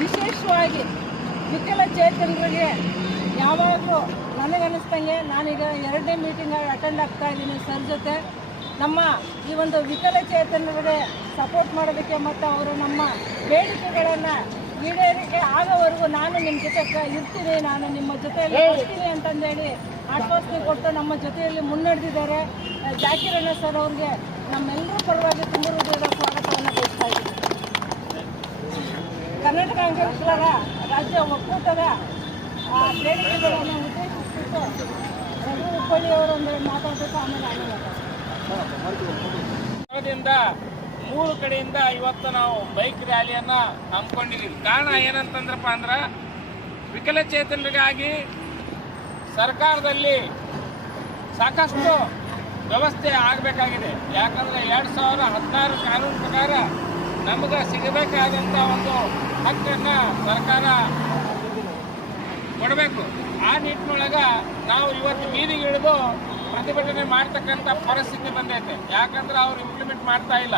ವಿಶೇಷವಾಗಿ ವಿಕಲಚೇತನರಿಗೆ ಯಾವಾಗಲೂ ನನಗನ್ನಿಸ್ತಂಗೆ ನಾನೀಗ 2ನೇ ಮೀಟಿಂಗ್ ಅಟೆಂಡ್ ಆಗ್ತಾ ಇದ್ದೀನಿ ಸರ್ ಜೊತೆ. ನಮ್ಮ ಈ ಒಂದು ವಿಕಲಚೇತನರಿಗೆ ಸಪೋರ್ಟ್ ಮಾಡೋದಕ್ಕೆ ಮತ್ತು ಅವರು ನಮ್ಮ ಬೇಡಿಕೆಗಳನ್ನು ಈಡೇರಿಕೆ ಆಗೋವರೆಗೂ ನಾನು ನಿಮ್ಮ ಜೊತೆ ಇರ್ತೀನಿ, ನಾನು ನಿಮ್ಮ ಜೊತೆಯಲ್ಲಿ ಬರ್ತೀನಿ ಅಂತಂದೇಳಿ ಆಶ್ವಾಸನೆ ಕೊಟ್ಟು ನಮ್ಮ ಜೊತೆಯಲ್ಲಿ ಮುನ್ನಡೆದಿದ್ದಾರೆ. ಜಾಕಿರಣ್ಣ ಸರ್ ಅವ್ರಿಗೆ ನಮ್ಮೆಲ್ಲರೂ ಪರವಾಗಿ ತುಂಬ ಹೃದಯದ ಸ್ವಾಗತವನ್ನು ಬಯಸ್ತಾ ಇದ್ದೀನಿ. ಕರ್ನಾಟಕ ಅಂಗವಿಕಲರ ರಾಜ್ಯ ಒಕ್ಕೂಟದ ಬೇಡಿಕೆಗಳನ್ನು ಉದ್ದೇಶಿಸಿಬಿಟ್ಟು ರಘು ಹುಬ್ಬಳ್ಳಿ ಅವರೊಂದು ಮಾತಾಡಬೇಕು, ಆಮೇಲೆ ದಿಂದ 3 ಕಡೆಯಿಂದ ಇವತ್ತು ನಾವು ಬೈಕ್ ರ್ಯಾಲಿಯನ್ನು ಹಮ್ಮಿಕೊಂಡಿದ್ದೀವಿ. ಕಾರಣ ಏನಂತಂದ್ರಪ್ಪ ಅಂದ್ರೆ ವಿಕಲಚೇತನರಿಗಾಗಿ ಸರ್ಕಾರದಲ್ಲಿ ಸಾಕಷ್ಟು ವ್ಯವಸ್ಥೆ ಆಗಬೇಕಾಗಿದೆ. ಯಾಕಂದರೆ 2016 ಕಾನೂನು ಪ್ರಕಾರ ನಮಗೆ ಸಿಗಬೇಕಾದಂಥ ಒಂದು ಹಕ್ಕನ್ನು ಸರ್ಕಾರ ಕೊಡಬೇಕು. ಆ ನಿಟ್ಟಿನೊಳಗೆ ನಾವು ಇವತ್ತು ಬೀದಿಗೆ ಇಳಿದು ಪ್ರತಿಭಟನೆ ಮಾಡ್ತಕ್ಕಂಥ ಪರಿಸ್ಥಿತಿ ಬಂದೈತೆ. ಯಾಕಂದ್ರೆ ಅವ್ರು ಇಂಪ್ಲಿಮೆಂಟ್ ಮಾಡ್ತಾ ಇಲ್ಲ.